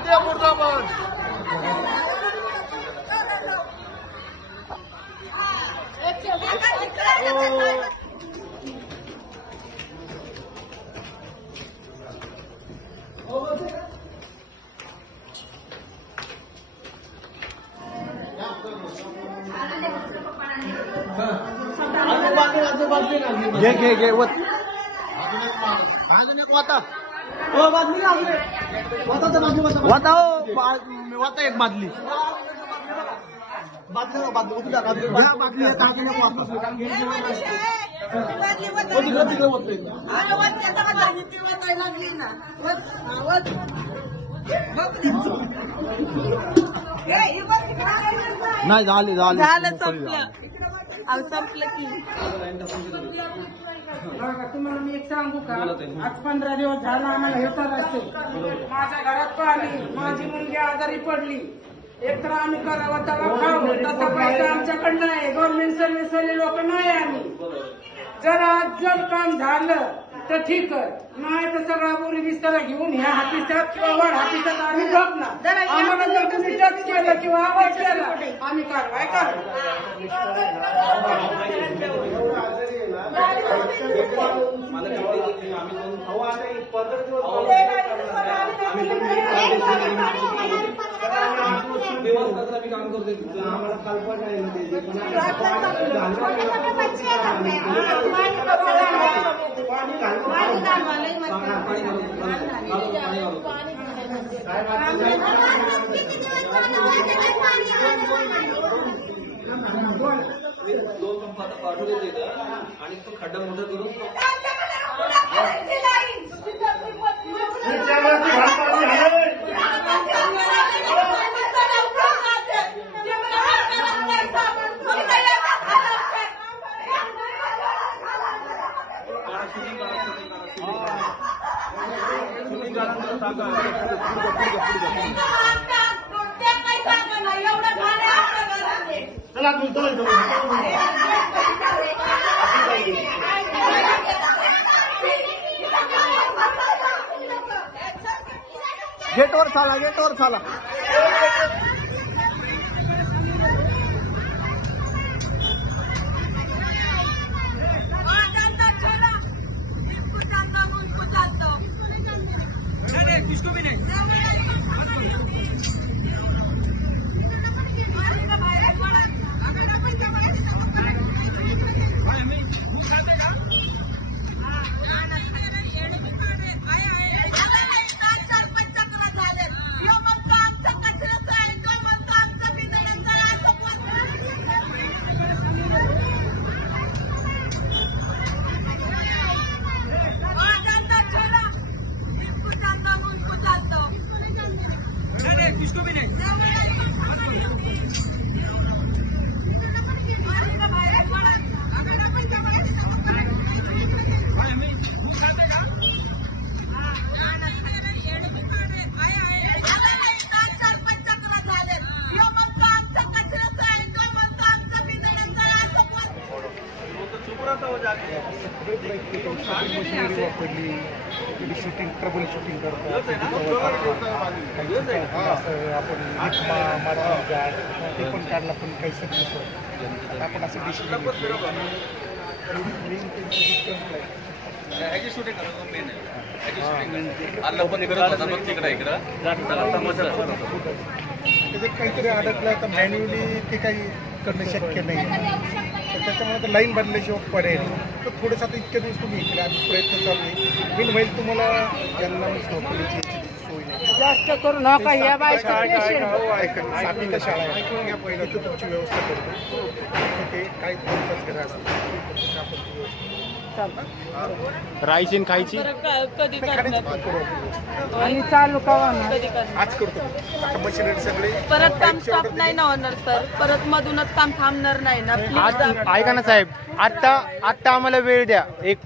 भाजपा मुर्दाबाद। घे घे घे वत वाता वाता एक बादली नाही झाले झालं संपलं संपलं की तुम्हाला मी एक सांगू का आज 15 दिवस झाला आम्हाला हे करायचं माझ्या घरात पाणी माझी मुलगी आजारी पडली एक तर आम्ही करावं तेव्हा खावं तसा पैसा आमच्याकडे नाही गव्हर्नमेंट सर्व्हिसवाले लोक नाही आम्ही जर आज जर काम झालं तर ठीक आहे नाही तर सगळा बोरी बिस्तारा घेऊन ह्या हातीच्यात किंवा वर हातीच्यात आम्ही झोपणार आम्हाला जर तुम्ही टच केलं किंवा आवाज केला आम्ही कारवाई करणार काम करतो आम्हाला कल्पना दोन पंप आता पाठवले आणि तो खड्डा मोठा करून गेटवर चाला शूटिंग ट्रबल शूटिंग करतो आपण ते पण काढला पण काही सक्सेस आपण असं डिसिजन शूटिंग काहीतरी अडकलं तर मॅन्युअली ते काही करणं शक्य नाही तर त्याच्यामुळे लाईन बदलल्याशिवाय पडेल तर थोडंसं आता इतक्या दिवस तुम्ही इकडे आम्ही प्रयत्न चालू आहे बिन होईल तुम्हाला ज्यांना नोकरीची सोय नाही जास्त करू नका या सापिका शाळा आहे ऐकून घ्या पहिलं तर तुमची व्यवस्था करतो ते काही दोन घरा असतात राहायची खायची कधी करणार आणि चालू कवा कधी करणार आज करतो आता मशिनरी सगळे परत काम स्टॉप नाही ना होणार सर परत मधूनच काम थांबणार नाही ना प्लीज ऐका ना साहेब, आता आम्हाला वेळ द्या, एक